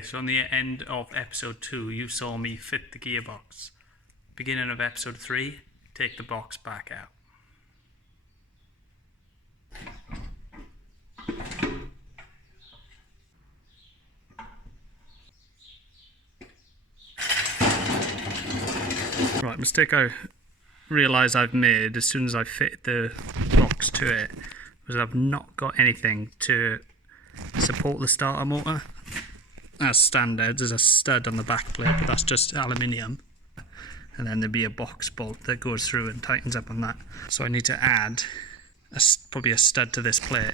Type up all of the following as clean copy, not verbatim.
Okay, so on the end of episode 2, you saw me fit the gearbox. Beginning of episode 3, take the box back out. Right, mistake I realise I've made as soon as I fit the box to it was I've not got anything to support the starter motor. As standard, there's a stud on the back plate, but that's just aluminium. And then there'll be a box bolt that goes through and tightens up on that. So I need to add probably a stud to this plate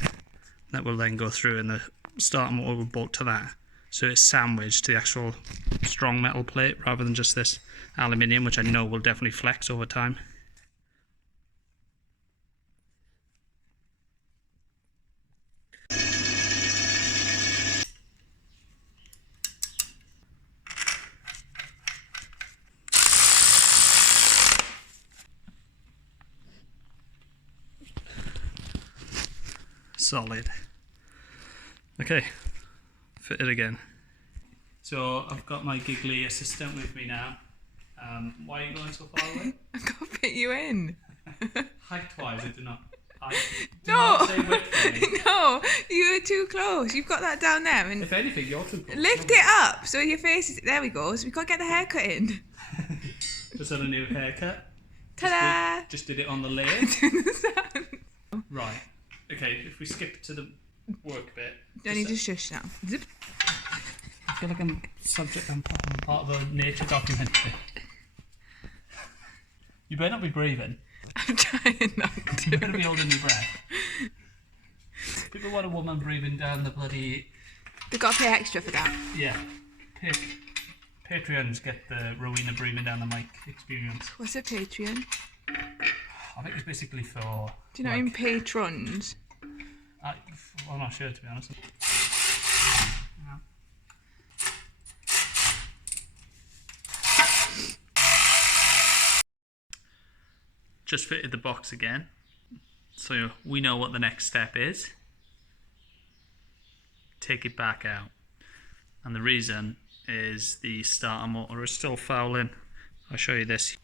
that will then go through, and the starter motor will bolt to that. So it's sandwiched to the actual strong metal plate rather than just this aluminium, which I know will definitely flex over time. Solid. Okay, fit it again. So I've got my giggly assistant with me now. Why are you going so far away? I can't fit you in. Height-wise, I do not. No, Say width for me. no, you were too close. You've got that down there, and If anything, you're too close. lift it up so your face is. There we go. So we've got to get the haircut in. Just had a new haircut. Ta-da! Just did it on the lathe. Right. Okay, if we skip to the work bit. Don't need to shush now. Zip. I feel like I'm part of a nature documentary. You better not be breathing. I'm trying not to. You better be holding your breath. People want a woman breathing down the bloody... They've got to pay extra for that. Yeah. Patreons get the Rowena breathing down the mic experience. What's a Patreon? I think it's basically for... Do you know what I mean? Patrons? I'm not sure, to be honest. Yeah. Just fitted the box again, so we know what the next step is. Take it back out, and the reason is the starter motor is still fouling. I'll show you this.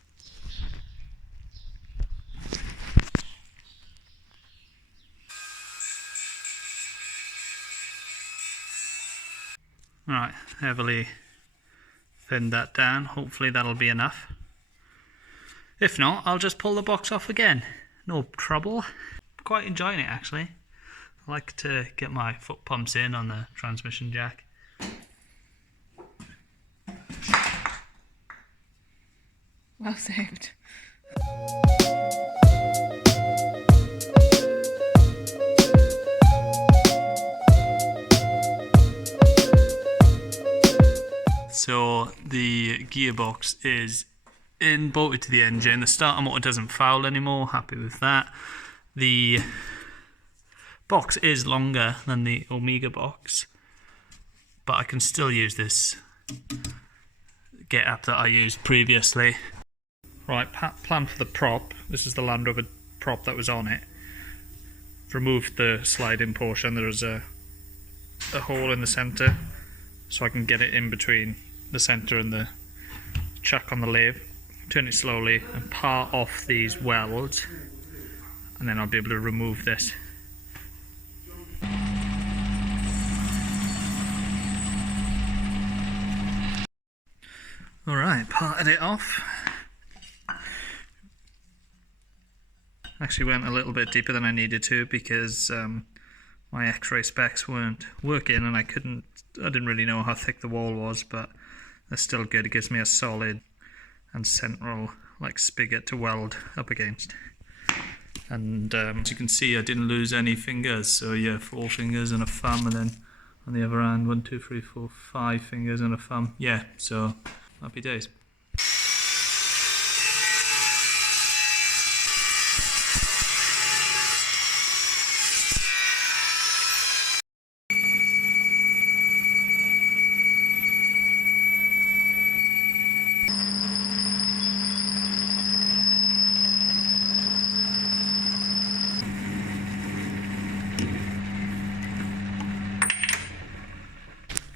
Right, heavily thinned that down. Hopefully that'll be enough. If not, I'll just pull the box off again. No trouble. Quite enjoying it, actually. I like to get my foot pumps in on the transmission jack. Well saved. So the gearbox is bolted to the engine. The starter motor doesn't foul anymore. Happy with that. The box is longer than the Omega box, but I can still use this get up that I used previously. Right, plan for the prop. This is the Land Rover prop that was on it. Removed the sliding portion. There's a hole in the centre, so I can get it in between the centre and the chuck on the lathe. Turn it slowly and part off these welds, and then I'll be able to remove this. Alright, parted it off. Actually went a little bit deeper than I needed to because my x-ray specs weren't working, and I didn't really know how thick the wall was, but they're still good. It gives me a solid and central like spigot to weld up against. And as you can see, I didn't lose any fingers. So yeah, 4 fingers and a thumb, and then on the other hand 1, 2, 3, 4, 5 fingers and a thumb. Yeah, so happy days.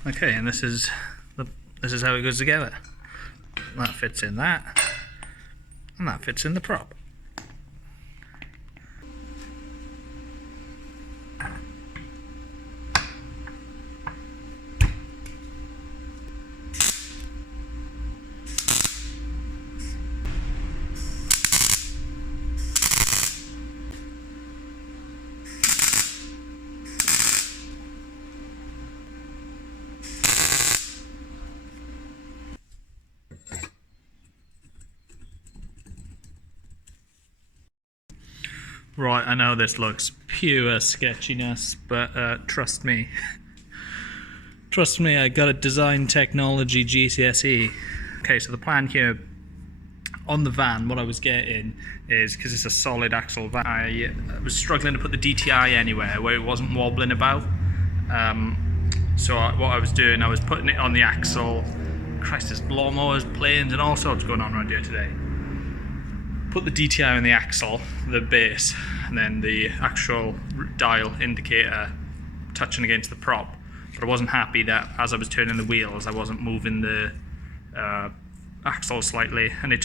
Okay, and this is how it goes together. That fits in that, and that fits in the prop. Right, I know this looks pure sketchiness, but trust me. Trust me, I got a design technology GCSE. Okay, so the plan here on the van, what I was getting is, because it's a solid axle van, I was struggling to put the DTI anywhere where it wasn't wobbling about. What I was doing, I was putting it on the axle. Christ, there's lawnmowers, planes, and all sorts going on around here today. Put the DTI on the axle, the base, and then the actual dial indicator touching against the prop. But I wasn't happy that as I was turning the wheels, I wasn't moving the axle slightly, and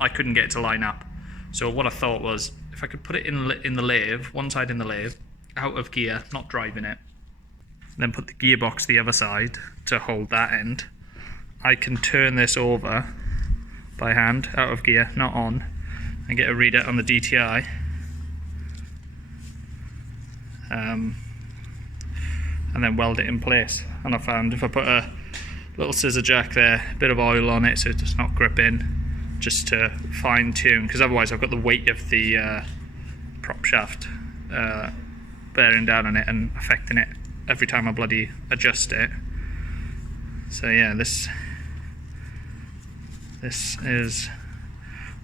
I couldn't get it to line up. So what I thought was, if I could put it in the lathe, one side in the lathe, out of gear, not driving it, and then put the gearbox the other side to hold that end, I can turn this over by hand, out of gear, not on, and get a reader on the DTI. And then weld it in place. And I found if I put a little scissor jack there, a bit of oil on it so it's not gripping, just to fine tune, because otherwise I've got the weight of the prop shaft bearing down on it and affecting it every time I bloody adjust it. So yeah, this is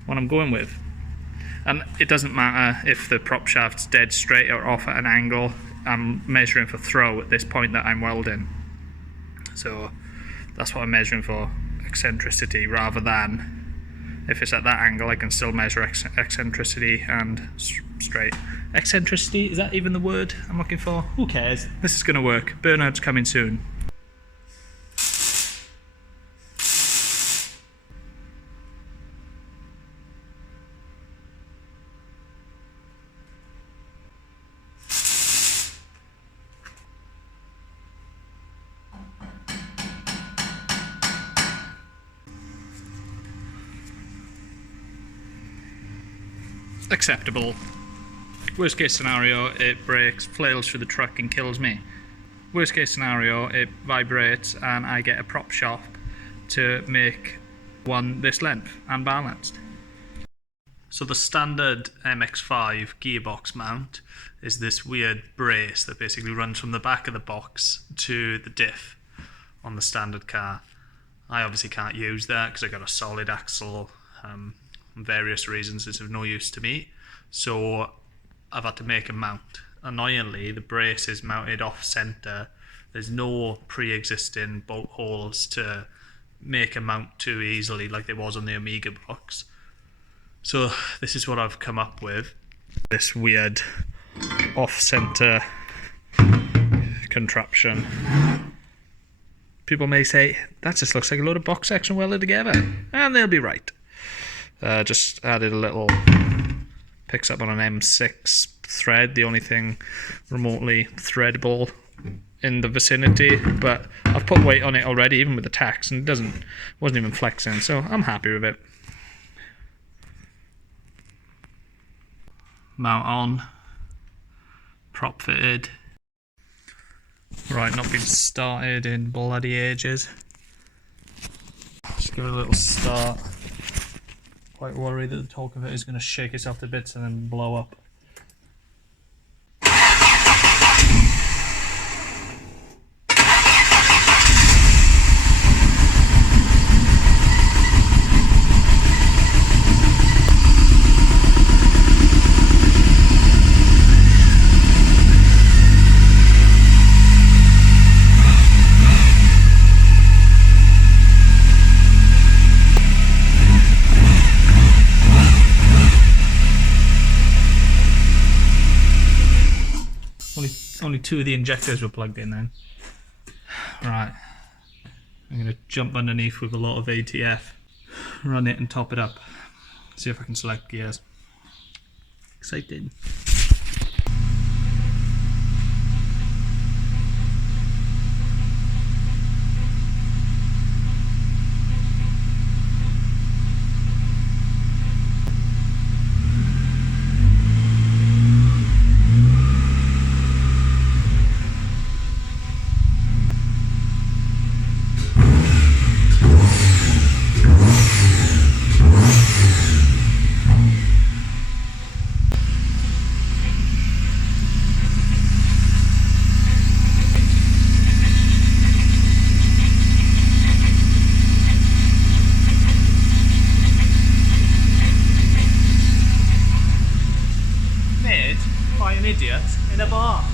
what I'm going with. And it doesn't matter if the prop shaft's dead straight or off at an angle. I'm measuring for throw at this point that I'm welding. So that's what I'm measuring for, eccentricity, rather than if it's at that angle I can still measure eccentricity and straight. Eccentricity, is that even the word I'm looking for? Who cares? This is going to work. Burnout's coming soon. Acceptable. Worst case scenario, it breaks, flails through the truck and kills me. Worst case scenario, it vibrates and I get a prop shop to make one this length and balanced. So the standard MX-5 gearbox mount is this weird brace that basically runs from the back of the box to the diff on the standard car. I obviously can't use that because I got a solid axle. Various reasons it's of no use to me, so I've had to make a mount. Annoyingly, the brace is mounted off center. There's no pre-existing bolt holes to make a mount too easily like there was on the Amiga box. So this is what I've come up with, this weird off-center contraption. People may say that just looks like a load of box section welded together, and they'll be right. Just added a little, picks up on an M6 thread, the only thing remotely threadable in the vicinity, but I've put weight on it already, even with the tacks, and it wasn't even flexing, so I'm happy with it. Mount on, prop fitted. Right, not been started in bloody ages. Just give it a little start. Quite worried that the torque of it is going to shake itself to bits and then blow up. Only two of the injectors were plugged in then. Right. I'm going to jump underneath with a lot of ATF, run it and top it up. See if I can select gears. Excited. Made by an idiot in a bar.